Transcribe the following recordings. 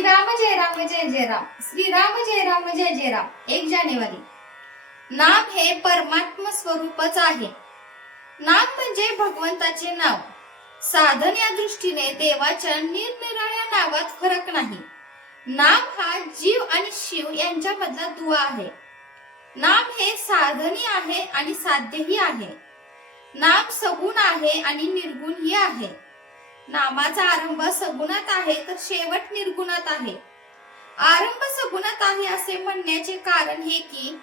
श्रीराम जय राम जय जय राम. श्रीराम जय राम जय जय राम. 1 जानेवारी. नाम हे परमात्म स्वरूपच आहे. नाम म्हणजे भगवंताचे नाव. साधन या दृष्टीने देवाच्या निरनिराळ्या नावात फरक नाही. नाम हा जीव आणि शिव यांच्यामधला दुवा आहे. नाम हे साधनही आहे आणि साध्यही आहे. नाम सगुण आहे आणि निर्गुणही आहे. नामाचा आरंभ सगुणात आहे तर शेवट निर्गुणात आहे. आरंभ सगुणात आहे असे म्हणण्याचे कारण हे की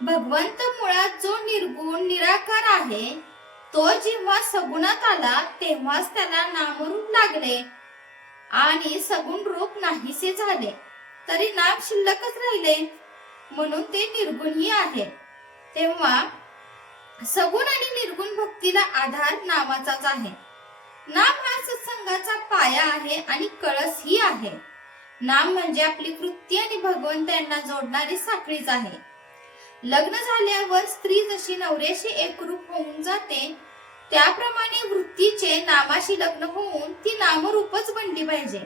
भगवंत मुळात जो निर्गुण निराकार आहे तो जेव्हा सगुणात आला तेव्हाच त्याला नामरूप लागले आणि सगुण रूप नाहीसे झाले तरी नाम शिल्लकच राहिले म्हणून ते निर्गुणही आहे. तेव्हा सगुण आणि निर्गुण भक्तीला आधार नामाचाच आहे. नाम हा सत्संगाचा पाया आहे आणि कळसही आहे. नाम म्हणजे आपली वृत्ती आणि भगवंत यांना जोडणारी साखळीच आहे. लग्न झाल्यावर स्त्री जशी नवऱ्याशी एकरूप होऊन जाते त्याप्रमाणे वृत्तीचे नामाशी लग्न होऊन ती नामरूपच बनली पाहिजे.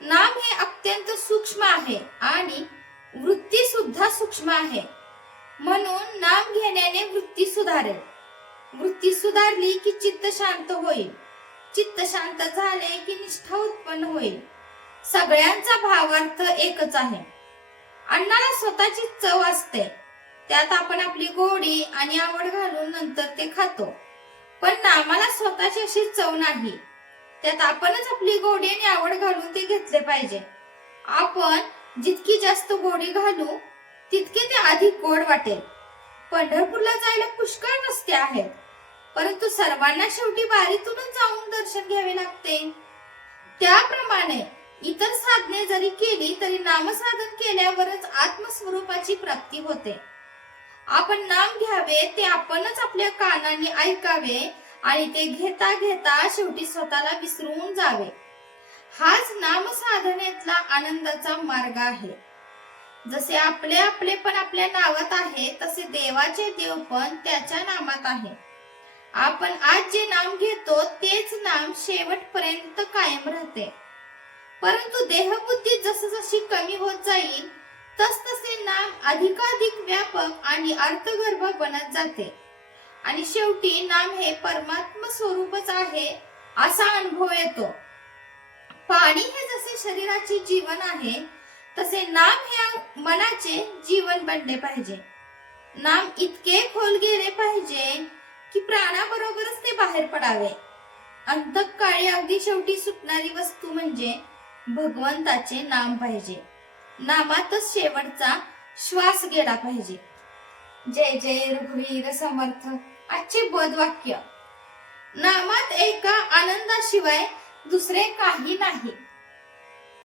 नाम हे अत्यंत सूक्ष्म आहे आणि वृत्ती सुद्धा सूक्ष्म आहे. म्हणून नाम घेण्याने वृत्ती सुधारेल. वृत्ती सुधारली की चित्त शांत होईल. चित्त शांत झाले की निष्ठा उत्पन्न होईल. सगळ्यांचा भावार्थ एकच आहे. अन्नाला स्वतःची चव असते. त्यात आपण आपली गोडी आणि आवड घालून नंतर ते खातो. पण नामाला स्वतःची अशी चव नाही. त्यात आपणच आपली गोडी आणि आवड घालून ते घेतले पाहिजे. आपण जितकी जास्त गोडी घालू तितके ते अधिक गोड वाटेल. पंढरपूरला जायला पुष्कळ रस्ते आहेत परंतु सर्वांना शेवटी वारीतूनच जाऊन दर्शन घ्यावे लागते. त्याप्रमाणे इतर साधने जरी केली तरी नामसाधन केल्यावरच आत्मस्वरूपाची प्राप्ती होते. आपण नाम घ्यावे ते आपणच आपल्या कानाने ऐकावे आणि ते घेता घेता शेवटी स्वतःला विसरून जावे. हाच नामसाधनेतला आनंदाचा मार्ग आहे. जसे आपले आपलेपण आपल्या नावात आहे तसे देवाचे देवपण त्याच्या नामात आहे. आपण आज जे नाम घेतो तेच नाम शेवटपर्यंत कायम राहते. परंतु देहबुद्धी जसजशी कमी होत जाईल तसतसे नाम अधिकाधिक व्यापक आणि अर्थगर्भ बनत जाते आणि शेवटी नाम हे परमात्म स्वरूपच आहे असा अनुभव येतो. पाणी हे जसे शरीराचे जीवन आहे तसे नाम हे मनाचे जीवन बनले पाहिजे. नाम इतके खोल गेले पाहिजे की प्राणाबरोबरच ते बाहेर पडावे. अंतःकाळी अगदी शेवटी सुटणारी वस्तू म्हणजे भगवंताचे नाम पाहिजे. नामातच शेवटचा श्वास गेला पाहिजे. जय जय रघुवीर समर्थ. आजचे बोधवाक्य. नामात एका आनंदाशिवाय दुसरे काही नाही.